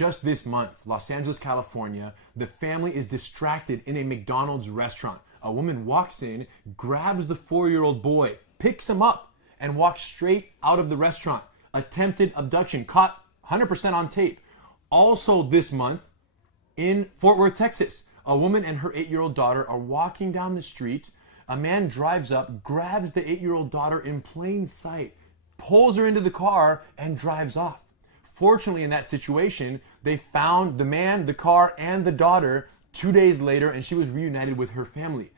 just this month, Los Angeles, California, the family is distracted in a McDonald's restaurant. A woman walks in, grabs the 4-year-old boy, picks him up, and walks straight out of the restaurant. Attempted abduction, caught 100% on tape. Also this month, in Fort Worth, Texas, a woman and her 8-year-old daughter are walking down the street. A man drives up, grabs the 8-year-old daughter in plain sight, pulls her into the car, and drives off. Fortunately, in that situation, they found the man, the car, and the daughter 2 days later, and she was reunited with her family.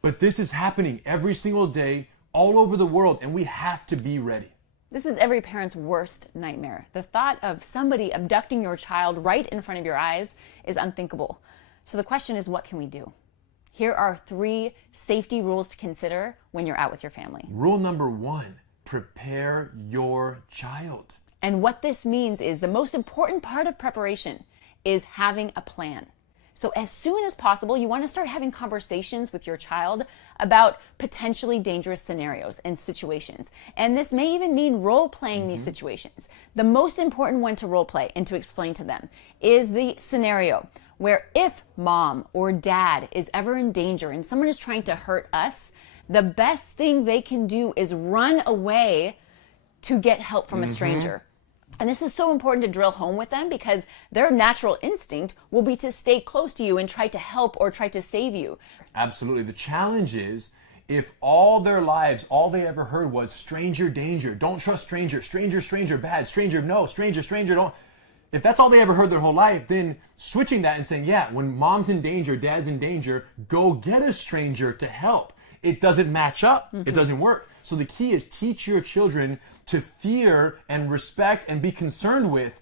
But this is happening every single day all over the world, and we have to be ready. This is every parent's worst nightmare. The thought of somebody abducting your child right in front of your eyes is unthinkable. So the question is, what can we do? Here are 3 safety rules to consider when you're out with your family. Rule number 1, prepare your child. And what this means is the most important part of preparation is having a plan. So as soon as possible, you want to start having conversations with your child about potentially dangerous scenarios and situations. And this may even mean role-playing these situations. The most important one to role-play and to explain to them is the scenario where if mom or dad is ever in danger and someone is trying to hurt us, the best thing they can do is run away to get help from a stranger. And this is so important to drill home with them because their natural instinct will be to stay close to you and try to help or try to save you. Absolutely. The challenge is if all their lives, all they ever heard was stranger danger, don't trust stranger, stranger, stranger, bad, stranger, no, stranger, stranger, don't. If that's all they ever heard their whole life, then switching that and saying, yeah, when mom's in danger, dad's in danger, go get a stranger to help. It doesn't match up. It doesn't work. So the key is teach your children to fear and respect and be concerned with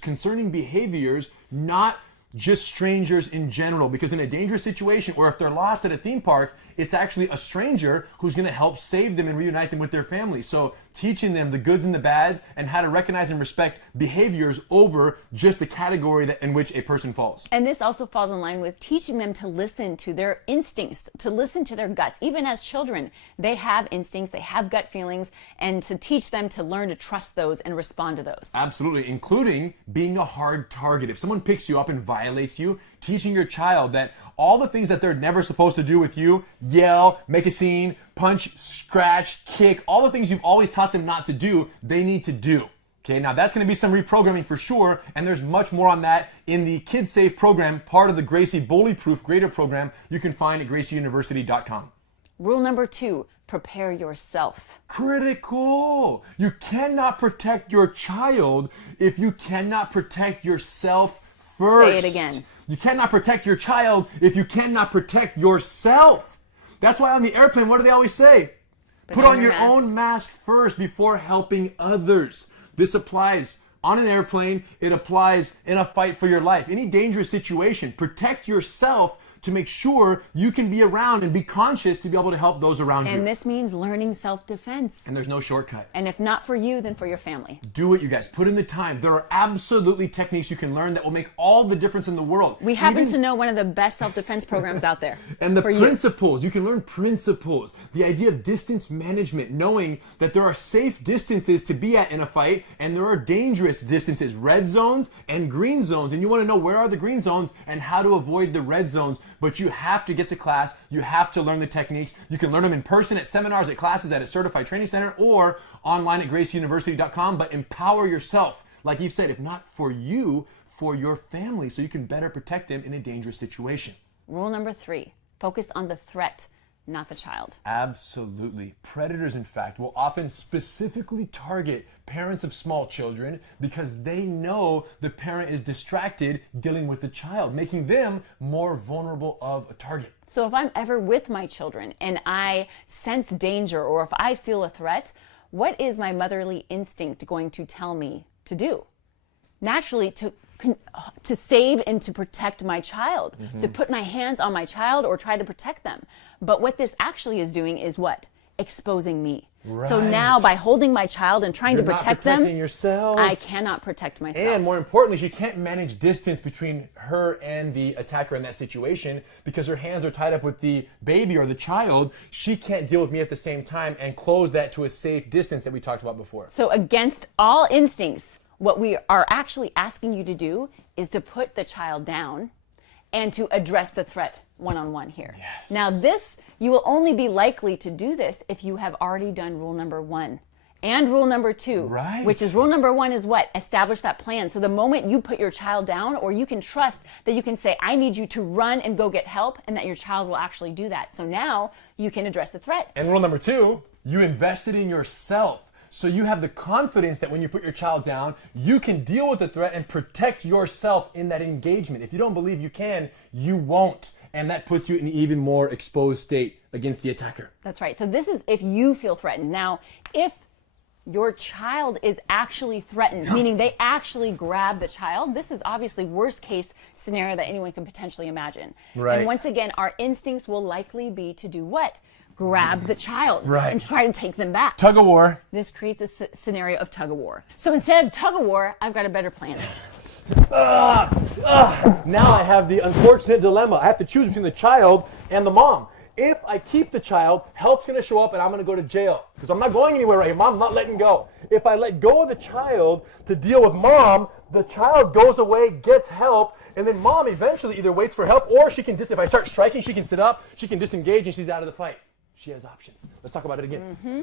concerning behaviors, not just strangers in general. Because in a dangerous situation, or if they're lost at a theme park, it's actually a stranger who's going to help save them and reunite them with their family. So teaching them the goods and the bads and how to recognize and respect behaviors over just the category in which a person falls. And this also falls in line with teaching them to listen to their instincts, to listen to their guts. Even as children, they have instincts, they have gut feelings, and to teach them to learn to trust those and respond to those. Absolutely, including being a hard target. If someone picks you up and violates you, teaching your child that all the things that they're never supposed to do with you, yell, make a scene, punch, scratch, kick, all the things you've always taught them not to do, they need to do. Okay, now that's going to be some reprogramming for sure, and there's much more on that in the Kid Safe program, part of the Gracie Bully Proof Grader program you can find at gracieuniversity.com. Rule number 2, prepare yourself. Critical! You cannot protect your child if you cannot protect yourself first. Say it again. You cannot protect your child if you cannot protect yourself. That's why on the airplane, what do they always say? Put on your own mask first before helping others. This applies on an airplane. It applies in a fight for your life. Any dangerous situation, protect yourself to make sure you can be around and be conscious to be able to help those around you. And this means learning self-defense. And there's no shortcut. And if not for you, then for your family. Do it, you guys. Put in the time. There are absolutely techniques you can learn that will make all the difference in the world. We happen to know one of the best self-defense programs out there. And the principles. You can learn principles. The idea of distance management, knowing that there are safe distances to be at in a fight, and there are dangerous distances, red zones and green zones. And you want to know where are the green zones and how to avoid the red zones. But you have to get to class. You have to learn the techniques. You can learn them in person at seminars, at classes, at a certified training center, or online at gracieuniversity.com. But empower yourself. Like Eve said, if not for you, for your family, so you can better protect them in a dangerous situation. Rule number 3, focus on the threat, not the child. Absolutely. Predators, in fact, will often specifically target parents of small children because they know the parent is distracted dealing with the child, making them more vulnerable of a target. So if I'm ever with my children and I sense danger, or if I feel a threat, what is my motherly instinct going to tell me to do? Naturally, to save and to protect my child, to put my hands on my child or try to protect them. But what this actually is doing is what? Exposing me. Right. So now by holding my child and trying to protect them, yourself. I cannot protect myself. And more importantly, she can't manage distance between her and the attacker in that situation because her hands are tied up with the baby or the child. She can't deal with me at the same time and close that to a safe distance that we talked about before. So against all instincts, What we are actually asking you to do is to put the child down and to address the threat one-on-one here. Yes. Now this, you will only be likely to do this if you have already done rule number 1 and rule number 2, right. which is rule number 1 is what? Establish that plan. So the moment you put your child down, or you can trust that you can say, I need you to run and go get help, and that your child will actually do that. So now you can address the threat. And rule number 2, you invested in yourself. So you have the confidence that when you put your child down, you can deal with the threat and protect yourself in that engagement. If you don't believe you can, you won't. And that puts you in an even more exposed state against the attacker. That's right. So this is if you feel threatened. Now, if your child is actually threatened, meaning they actually grab the child, this is obviously worst case scenario that anyone can potentially imagine. Right. And once again, our instincts will likely be to do what? Grab the child right. and try to take them back. Tug of war. This creates a scenario of tug of war. So instead of tug of war, I've got a better plan. Now I have the unfortunate dilemma. I have to choose between the child and the mom. If I keep the child, help's going to show up and I'm going to go to jail because I'm not going anywhere right here. Mom, I'm not letting go. If I let go of the child to deal with mom, the child goes away, gets help, and then mom eventually either waits for help or she can if I start striking, she can sit up, she can disengage, and she's out of the fight. She has options. Let's talk about it again. Mm-hmm.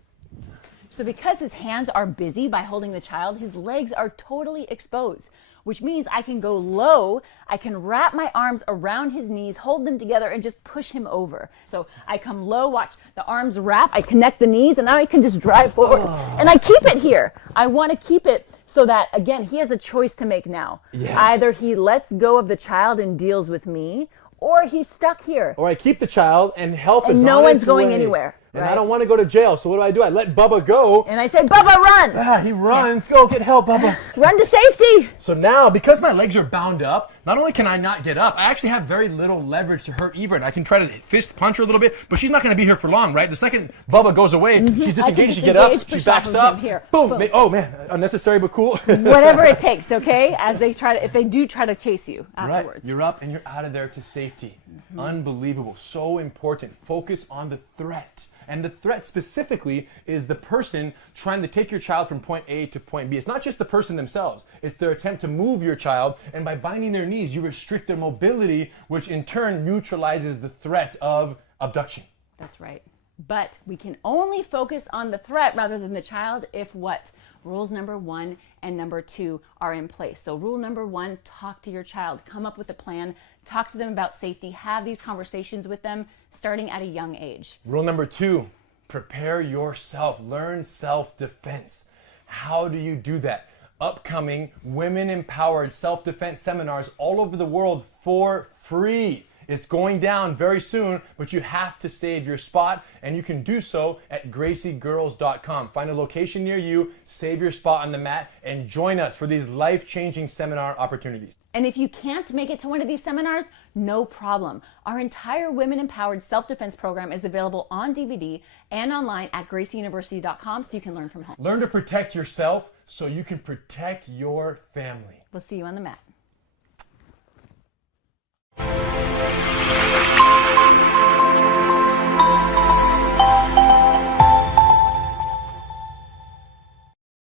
So because his hands are busy by holding the child, his legs are totally exposed, which means I can go low, I can wrap my arms around his knees, hold them together, and just push him over. So I come low, watch the arms wrap, I connect the knees, and now I can just drive forward. And I keep it here. I want to keep it so that, again, he has a choice to make now. Yes. Either he lets go of the child and deals with me, or he's stuck here. Or I keep the child and help is And no on one's its going way. anywhere. And right? I don't want to go to jail, so what do? I let Bubba go. And I said, Bubba, run! He runs. Go get help, Bubba. Run to safety! So now, because my legs are bound up, not only can I not get up, I actually have very little leverage to hurt Eva. And I can try to fist punch her a little bit, but she's not going to be here for long, right? The second Bubba goes away, she's disengaged, she get up, she backs up. Here. Boom. Oh man, unnecessary but cool. Whatever it takes, okay? As they try to, if they do try to chase you afterwards. Right. You're up and you're out of there to safety. Unbelievable. So important. Focus on the threat. And the threat specifically is the person trying to take your child from point A to point B. It's not just the person themselves. It's their attempt to move your child. And by binding their knees, you restrict their mobility, which in turn neutralizes the threat of abduction. That's right. But we can only focus on the threat rather than the child if what? Rules number 1 and number 2 are in place. So rule number 1, talk to your child. Come up with a plan. Talk to them about safety. Have these conversations with them starting at a young age. Rule number 2, prepare yourself. Learn self-defense. How do you do that? Upcoming women-empowered self-defense seminars all over the world for free. It's going down very soon, but you have to save your spot, and you can do so at GracieGirls.com. Find a location near you, save your spot on the mat, and join us for these life-changing seminar opportunities. And if you can't make it to one of these seminars, no problem. Our entire Women Empowered Self-Defense program is available on DVD and online at GracieUniversity.com so you can learn from home. Learn to protect yourself so you can protect your family. We'll see you on the mat.